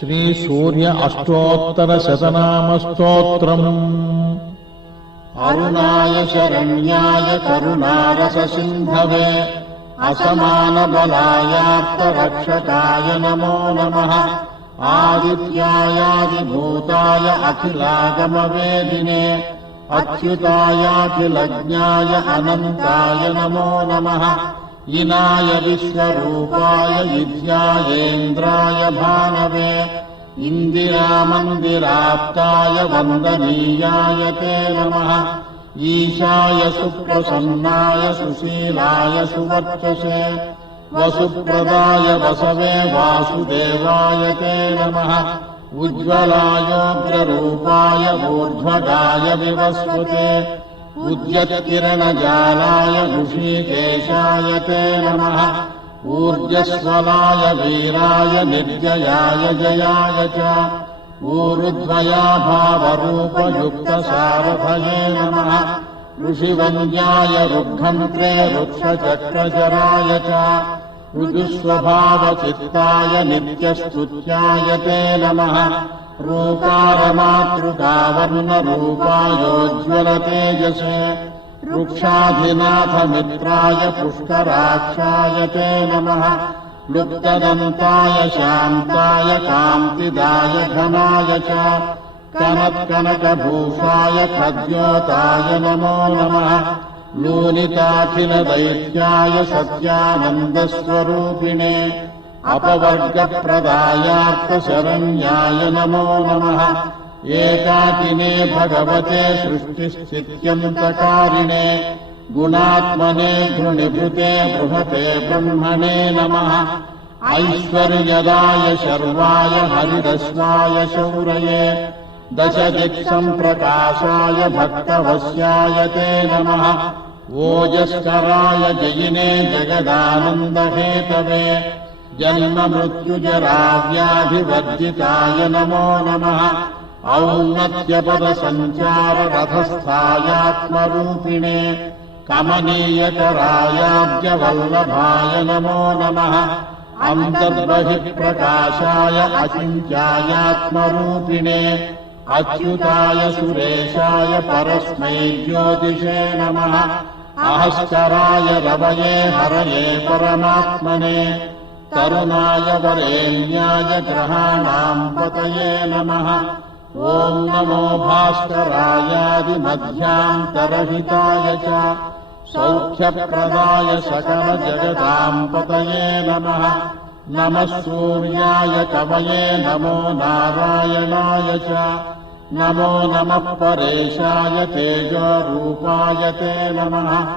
श्रीसूर्य अष्टोत्तरशतनामस्तोत्रम् अरुणाय शरण्याय करुणारससिन्धवे असमानबलायार्तरक्षकाय नमो नमः। आदित्यायादिभूताय अखिलागमवेदिने अच्युतायाखिलज्ञाय अनन्ताय नमो नमः। इनाय विश्वरूपाय विद्यायेन्द्राय भानवे इन्दिरामन्दिराप्ताय वन्दनीयाय ते नमः। ईशाय सुप्रसन्नाय सुशीलाय सुवर्चसे वसुप्रदाय वसवे वासुदेवाय ते नमः। उज्ज्वलायोग्ररूपाय ऊर्ध्वगाय विवस्वते उद्यत्किरणजालाय ऋषिकेशाय ते नमः। ऊर्जस्वलाय वीराय निर्जयाय जयाय च। ऊरुद्वयाभावरूपयुक्तसारथये नमः। ऋषिवन्द्याय रुग्घन्त्रे वृक्षचक्रचराय च ऋजुस्वभावचित्ताय नित्यस्तुत्याय ते नमः। रूकारमातृकावर्णरूपायोज्ज्वलतेजसे वृक्षाधिनाथमित्राय पुष्कराक्षाय ते नमः। लुप्तदन्ताय शान्ताय कान्तिदाय घनाय च। कनत्कनकभूषाय खद्योताय नमो नमः लूलिताखिलदैत्याय सत्यानन्दस्वरूपिणे अपवर्गप्रदायार्थशरण्याय नमो नमः। एकाकिने भगवते सृष्टिस्थित्यन्तकारिणे गुणात्मने घृणिभृते बृहते ब्रह्मणे नमः। ऐश्वर्यदाय शर्वाय हरिदस्वाय शौरये दशदिक्सम्प्रकाशाय भक्तवस्याय ते नमः ओजस्कराय जयिने जगदानन्दहेतवे जन्ममृत्युजराव्याधिवर्जिताय नमो नमः। औन्नत्यपदसञ्चाररथस्थायात्मरूपिणे कमनीयकरायाब्जवल्लभाय नमो नमः। अन्तर्बहिप्रकाशाय अचिन्त्यायात्मरूपिणे अच्युताय सुरेशाय परस्मै ज्योतिषे नमः। अहस्कराय रवये हरये परमात्मने। तरुणाय वरेण्याय ग्रहाणाम् पतये नमः। ॐ नमो भास्करायादिमध्यान्तरहिताय च। सौख्यप्रदाय सकलजगताम् पतये नमः नमः सूर्याय कवये नमो नारायणाय च। नमो नमः परेशाय तेजोरूपाय ते नमः।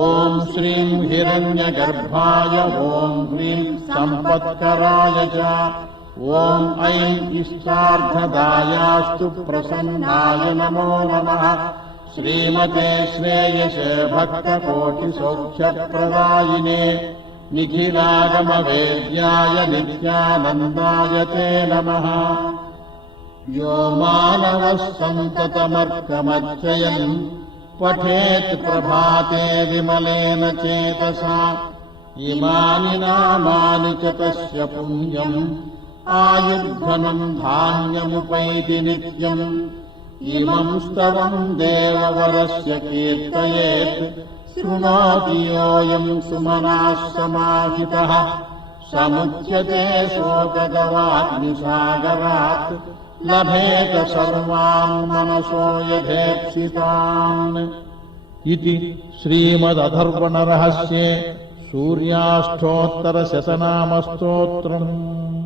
ॐ श्रीम् हिरण्यगर्भाय ॐ ह्रीम् सम्पत्कराय च। ॐ ऐम् इष्टार्थदायास्तु प्रसन्नाय नमो नमः। श्रीमते श्रेयसे भक्तकोटिसौख्यप्रदायिने निखिलागमवेद्याय नित्यानन्दाय ते नमः। यो मानवः सन्ततमर्कमर्चयन् पठेत् प्रभाते विमलेन चेतसा। इमानि नामानि च तस्य पुण्यम् आयुर्धनम् धान्यमुपैति नित्यम्। इमम् स्तवम् देववरस्य कीर्तयेत् योऽयम् सुमनाः समाहितः समुच्यते शोकगवाग्निसागरात्। लभेत सर्वान् मनसो यथेप्सितान्। इति श्रीमदधर्वणरहस्ये सूर्याष्टोत्तरशतनामस्तोत्रम्